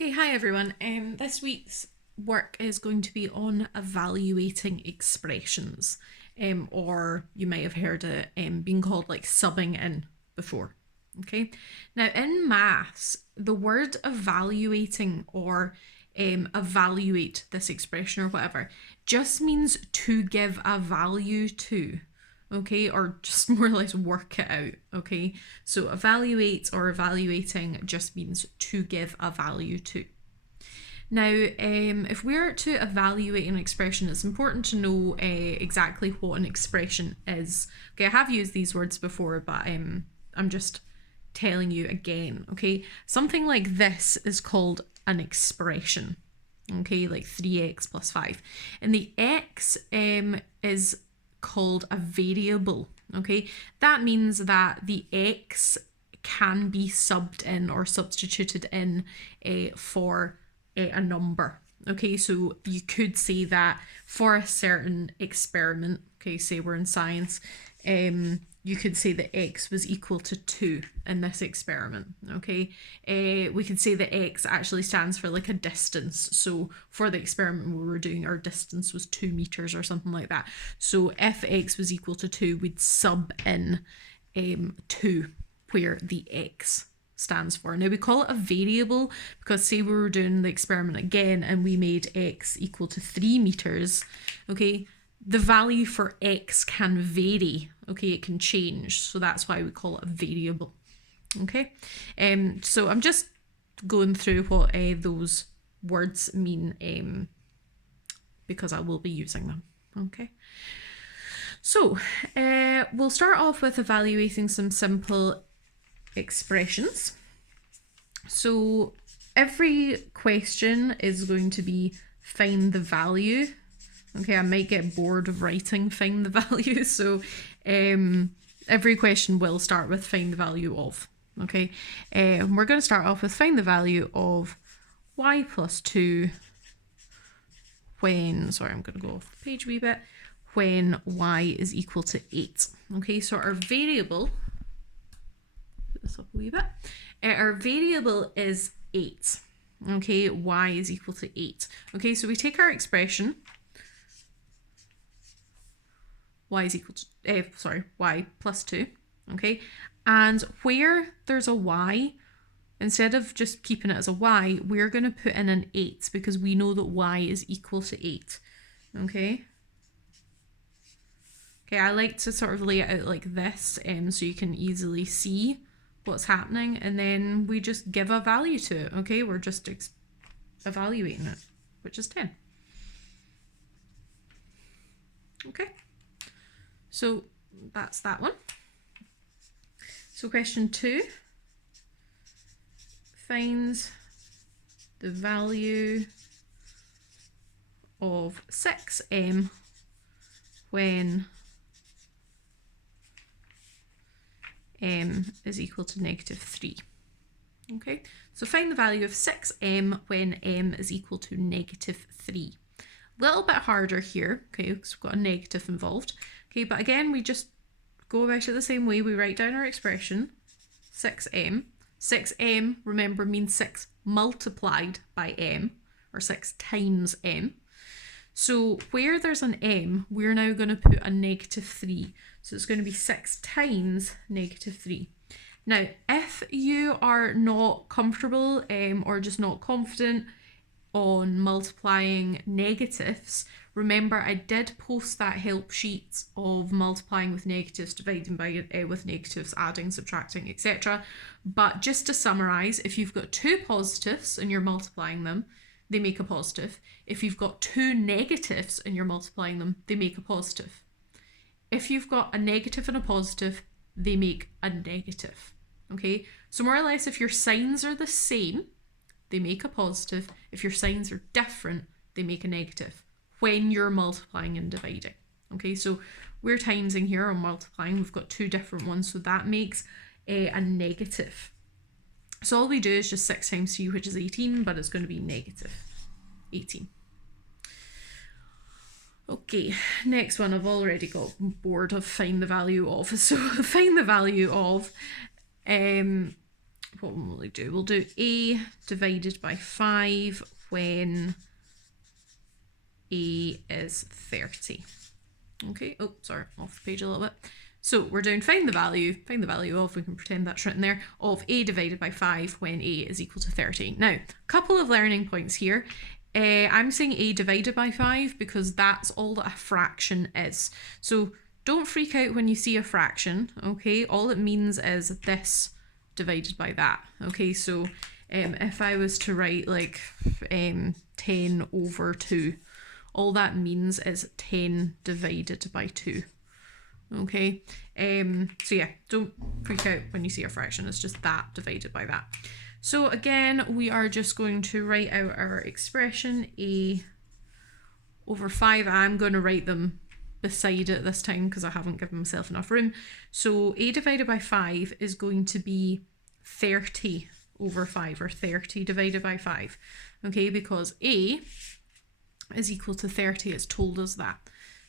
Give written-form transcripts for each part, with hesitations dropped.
Okay, hi everyone. This week's work is going to be on evaluating expressions, or you might have heard it being called like subbing in before. Okay, now in maths, the word evaluating or evaluate this expression or whatever just means to give a value to. Okay, or just more or less work it out. Okay, so evaluate or evaluating just means to give a value to. Now, if we're to evaluate an expression, it's important to know exactly what an expression is. Okay, I have used these words before, but I'm just telling you again. Okay, something like this is called an expression. Okay, like 3x plus 5, and the x is called a variable. Okay, that means that the x can be subbed in or substituted in for a number. Okay, so you could say that for a certain experiment, okay, say we're in science, you could say that x was equal to 2 in this experiment. Okay, we could say that x actually stands for like a distance. So for the experiment we were doing, our distance was 2 meters or something like that. So if x was equal to 2, we'd sub in 2 where the x stands for. Now we call it a variable because say we were doing the experiment again and we made x equal to 3 meters, okay, the value for x can vary, okay, it can change, so that's why we call it a variable. Okay, so I'm just going through what those words mean because I will be using them. Okay, so we'll start off with evaluating some simple expressions. So every question is going to be find the value. Okay, I might get bored of writing find the value, so every question will start with find the value of. Okay, we're going to start off with find the value of y plus 2 when, sorry, I'm going to go off the page a wee bit, when y is equal to 8. Okay, so our variable, put this up a wee bit, our variable is 8. Okay, y is equal to 8. Okay, so we take our expression, y is equal to, y plus 2, okay? And where there's a y, instead of just keeping it as a y, we're going to put in an 8 because we know that y is equal to 8, okay? Okay, I like to sort of lay it out like this so you can easily see what's happening, and then we just give a value to it, okay? We're just evaluating it, which is 10. Okay. So that's that one. So question 2 finds the value of 6m when m is equal to -3. Okay, so find the value of 6m when m is equal to -3. A little bit harder here, okay, because we've got a negative involved. Okay, but again, we just go about it the same way. We write down our expression, 6m. 6m, remember, means 6 multiplied by m, or 6 times m. So where there's an m, we're now going to put a -3. So it's going to be 6 times -3. Now, if you are not comfortable or just not confident on multiplying negatives, remember I did post that help sheet of multiplying with negatives, dividing by with negatives, adding, subtracting, etc. But just to summarize, if you've got 2 positives and you're multiplying them, they make a positive. If you've got 2 negatives and you're multiplying them, they make a positive. If you've got a negative and a positive, they make a negative. Okay, so more or less if your signs are the same, they make a positive. If your signs are different, they make a negative when you're multiplying and dividing. Okay, so we're timesing here or multiplying. We've got 2 different ones, so that makes a negative. So all we do is just 6 times 3, which is 18, but it's going to be -18. Okay, next one. I've already got bored of find the value of. So find the value of what will we do? We'll do a divided by 5 when a is 30. Okay, oh, sorry, off the page a little bit. So we're doing find the value of, we can pretend that's written there, of a divided by 5 when a is equal to 30. Now, a couple of learning points here. I'm saying a divided by 5 because that's all that a fraction is. So don't freak out when you see a fraction, okay? All it means is this divided by that, okay? So if I was to write like 10 over 2, all that means is 10 divided by 2. Okay, so yeah, don't freak out when you see a fraction, it's just that divided by that. So again, we are just going to write out our expression, a over 5. I'm going to write them beside it this time because I haven't given myself enough room. So a divided by 5 is going to be 30 over 5, or 30 divided by 5, okay, because a is equal to 30, it's told us that.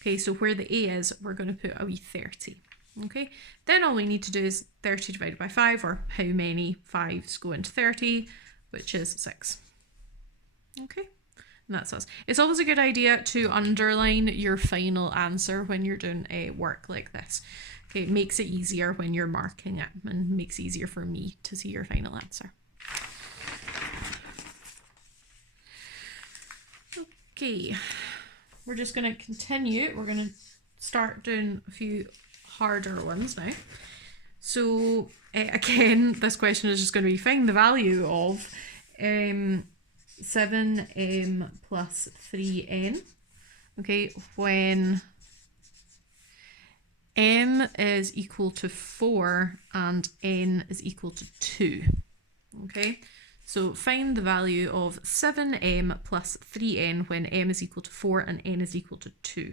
Okay, so where the a is, we're going to put a wee 30. Okay, then all we need to do is 30 divided by 5, or how many 5s go into 30, which is 6. Okay, and that's us. It's always a good idea to underline your final answer when you're doing a work like this. Okay, it makes it easier when you're marking it, and makes it easier for me to see your final answer. Okay. We're just going to continue. We're going to start doing a few harder ones now. So again, this question is just going to be find the value of 7m plus 3n, okay, when m is equal to 4 and n is equal to 2, okay? So find the value of 7m plus 3n when m is equal to 4 and n is equal to 2.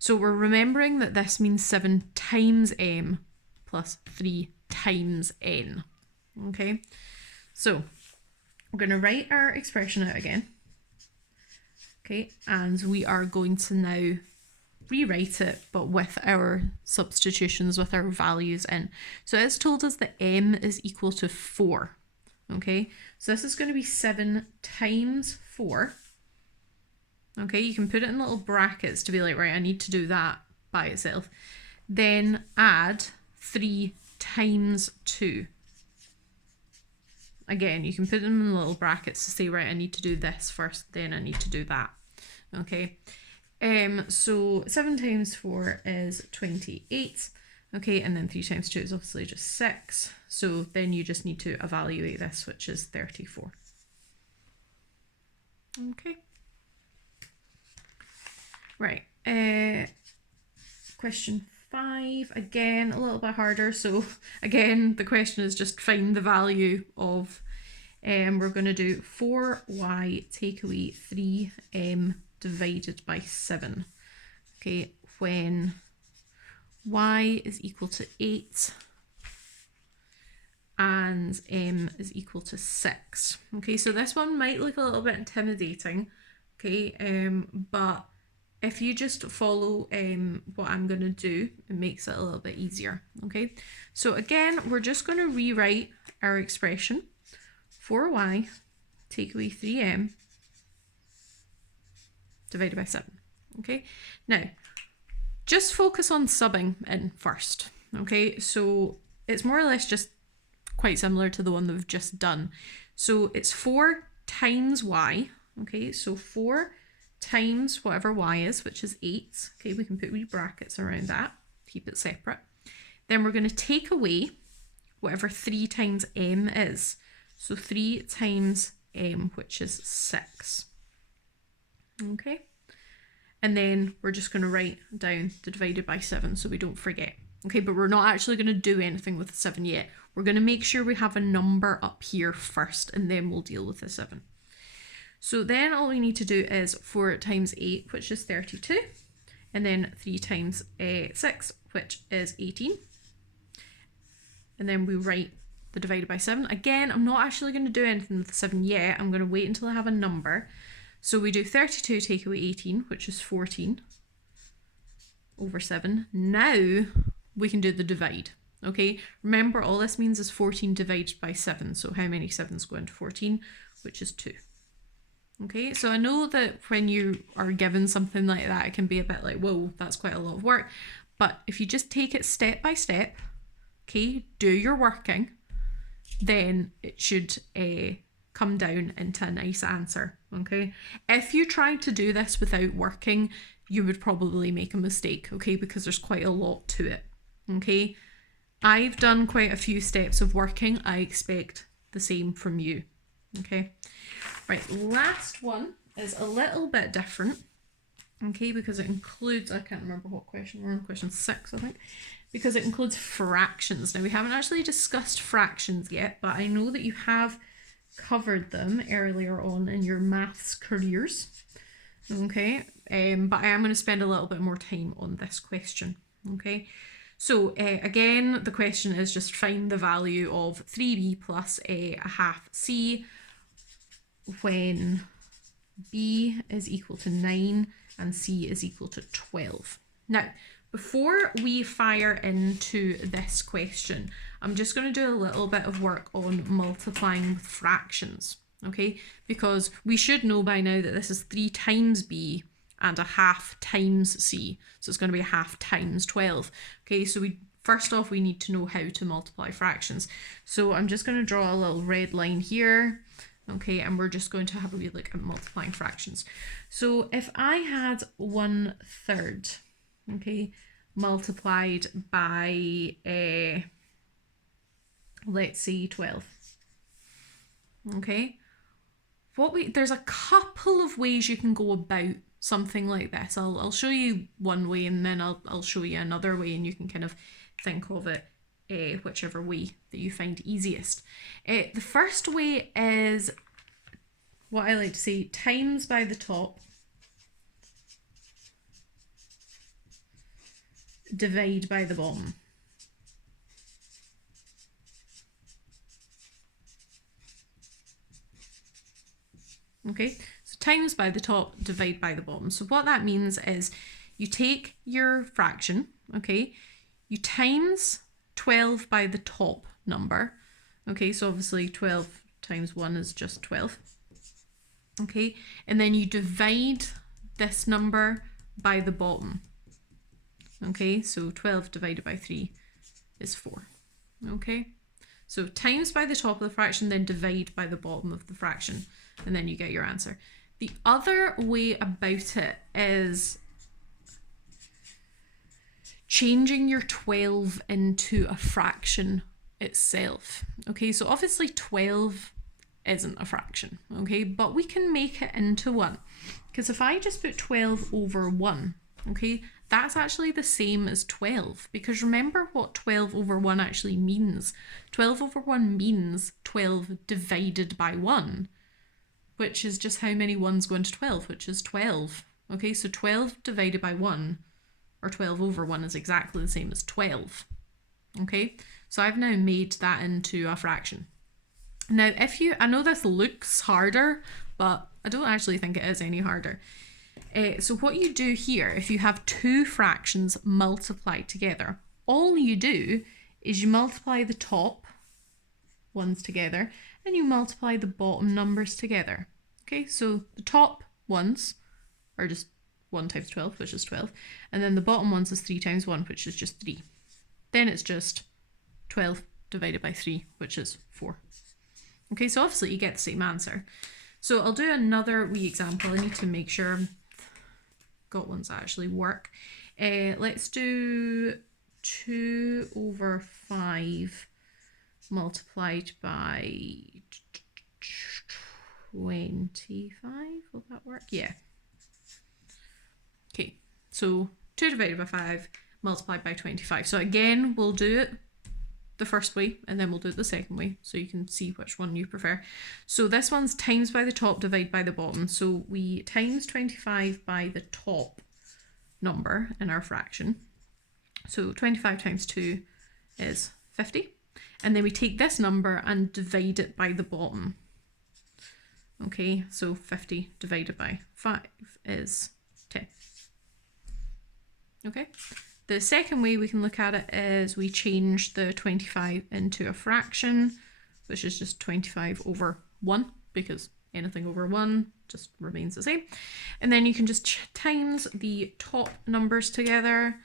So we're remembering that this means 7 times m plus 3 times n. Okay, so we're going to write our expression out again. Okay, and we are going to now rewrite it, but with our substitutions, with our values in. So it's told us that m is equal to 4. Okay, so this is going to be 7 times 4. Okay, you can put it in little brackets to be like, right, I need to do that by itself. Then add 3 times 2. Again, you can put them in little brackets to say, right, I need to do this first, then I need to do that. Okay, so 7 times 4 is 28. Okay, and then 3 times 2 is obviously just 6. So then you just need to evaluate this, which is 34. Okay. Right. Question 5, again, a little bit harder. So again, the question is just find the value of, we're going to do 4y take away 3m divided by 7. Okay, when y is equal to 8 and m is equal to 6. Okay, so this one might look a little bit intimidating, okay, but if you just follow what I'm going to do, it makes it a little bit easier. Okay, so again, we're just going to rewrite our expression, 4y take away 3m divided by 7. Okay, now just focus on subbing in first. Okay, so it's more or less just quite similar to the one that we've just done. So it's 4 times y. Okay, so 4 times whatever y is, which is 8. Okay, we can put wee brackets around that, keep it separate. Then we're going to take away whatever 3 times m is. So 3 times m, which is 6. Okay, and then we're just going to write down the divided by 7 so we don't forget. Okay, but we're not actually going to do anything with the 7 yet. We're going to make sure we have a number up here first, and then we'll deal with the 7. So then all we need to do is 4 times 8, which is 32, and then 3 times 6, which is 18. And then we write the divided by 7. Again, I'm not actually going to do anything with the 7 yet. I'm going to wait until I have a number. So we do 32 take away 18, which is 14 over 7. Now we can do the divide. Okay, remember all this means is 14 divided by 7. So how many 7s go into 14? Which is 2. Okay, so I know that when you are given something like that, it can be a bit like, whoa, that's quite a lot of work. But if you just take it step by step, okay, do your working, then it should come down into a nice answer, okay? If you tried to do this without working, you would probably make a mistake, okay, because there's quite a lot to it, okay? I've done quite a few steps of working. I expect the same from you, okay? Right, last one is a little bit different, okay, because it includes, I can't remember what question, we're on question 6, I think, because it includes fractions. Now, we haven't actually discussed fractions yet, but I know that you have covered them earlier on in your maths careers, okay, but I am going to spend a little bit more time on this question, okay. So again, the question is just find the value of 3b plus a half c when b is equal to 9 and c is equal to 12. Now, before we fire into this question, I'm just going to do a little bit of work on multiplying with fractions, okay? Because we should know by now that this is 3 times b and a half times c. So it's going to be a half times 12. Okay, so first off, we need to know how to multiply fractions. So I'm just going to draw a little red line here. Okay, and we're just going to have a wee look at multiplying fractions. So if I had 1/3, okay, multiplied by, let's say 12. Okay, there's a couple of ways you can go about something like this. I'll show you one way and then I'll show you another way, and you can kind of think of it whichever way that you find easiest. The first way is what I like to say, times by the top, divide by the bottom. Okay, so times by the top, divide by the bottom. So what that means is you take your fraction, okay, you times 12 by the top number. Okay, so obviously 12 times 1 is just 12. Okay, and then you divide this number by the bottom. Okay, so 12 divided by 3 is 4. Okay, so times by the top of the fraction, then divide by the bottom of the fraction, and then you get your answer. The other way about it is changing your 12 into a fraction itself. Okay, so obviously 12 isn't a fraction, okay, but we can make it into one. Because if I just put 12 over 1, okay, that's actually the same as 12. Because remember what 12 over 1 actually means. 12 over 1 means 12 divided by 1, which is just how many 1s go into 12, which is 12. Okay, so 12 divided by 1, or 12 over 1, is exactly the same as 12. Okay, so I've now made that into a fraction. Now, I know this looks harder, but I don't actually think it is any harder. So what you do here, if you have two fractions multiplied together, all you do is you multiply the top ones together and you multiply the bottom numbers together. Okay, so the top ones are just 1 times 12, which is 12, and then the bottom ones is 3 times 1, which is just 3. Then it's just 12 divided by 3, which is 4. Okay, so obviously you get the same answer. So I'll do another wee example. I need to make sure I've got ones that actually work. Let's do 2 over 5 multiplied by 25. Will that work? Yeah. Okay, so 2 divided by 5 multiplied by 25. So again, we'll do it the first way and then we'll do it the second way so you can see which one you prefer. So this one's times by the top, divide by the bottom. So we times 25 by the top number in our fraction. So 25 times 2 is 50. And then we take this number and divide it by the bottom. Okay, so 50 divided by 5 is 10. Okay, The second way we can look at it is we change the 25 into a fraction, which is just 25 over 1, because anything over 1 just remains the same. And then you can just times the top numbers together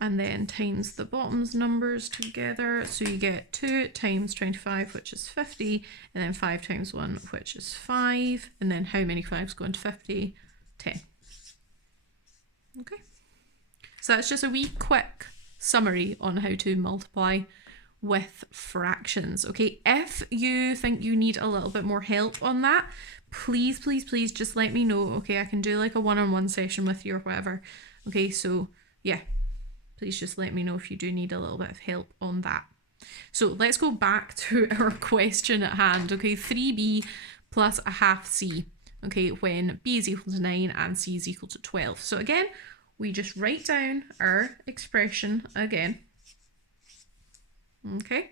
and then times the bottoms numbers together. So you get 2 times 25, which is 50, and then 5 times 1, which is 5. And then how many 5s go into 50? 10. Okay. So that's just a wee quick summary on how to multiply with fractions. Okay, if you think you need a little bit more help on that, please, please, please just let me know. Okay, I can do like a one-on-one session with you or whatever. Okay, so yeah, please just let me know if you do need a little bit of help on that. So let's go back to our question at hand. Okay, 3b plus a half c. Okay, when b is equal to 9 and c is equal to 12. So again, we just write down our expression again. Okay,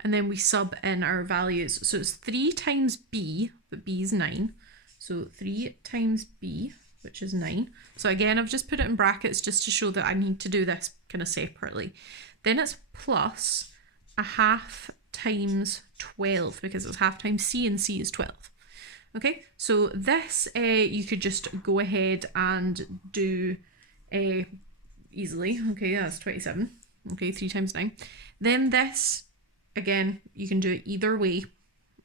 and then we sub in our values. So it's 3 times b, but b is 9. So 3 times b, which is 9. So again, I've just put it in brackets just to show that I need to do this kind of separately. Then it's plus a half times 12, because it's half times c and c is 12. Okay, so this you could just go ahead and do easily. Okay, that's 27. Okay, 3 times 9. Then this, again, you can do it either way.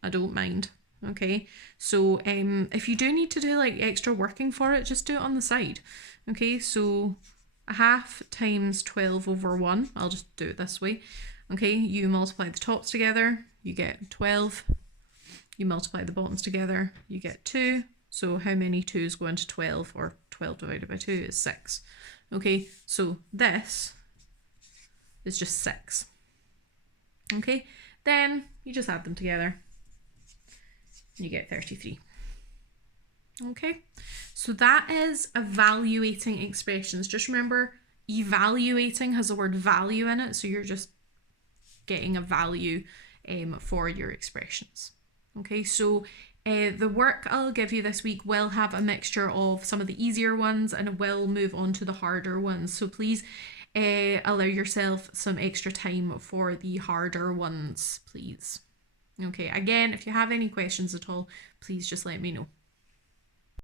I don't mind. Okay, so if you do need to do like extra working for it, just do it on the side. Okay, so a half times 12 over 1. I'll just do it this way. Okay, you multiply the tops together, you get 12. You multiply the bottoms together, you get 2. So how many 2's go into 12, or 12 divided by 2 is 6. Okay, so this is just 6. Okay, then you just add them together. You get 33. Okay, so that is evaluating expressions. Just remember, evaluating has the word value in it, so you're just getting a value for your expressions. Okay, so the work I'll give you this week will have a mixture of some of the easier ones, and it will move on to the harder ones. So please allow yourself some extra time for the harder ones, please. Okay, again, if you have any questions at all, please just let me know.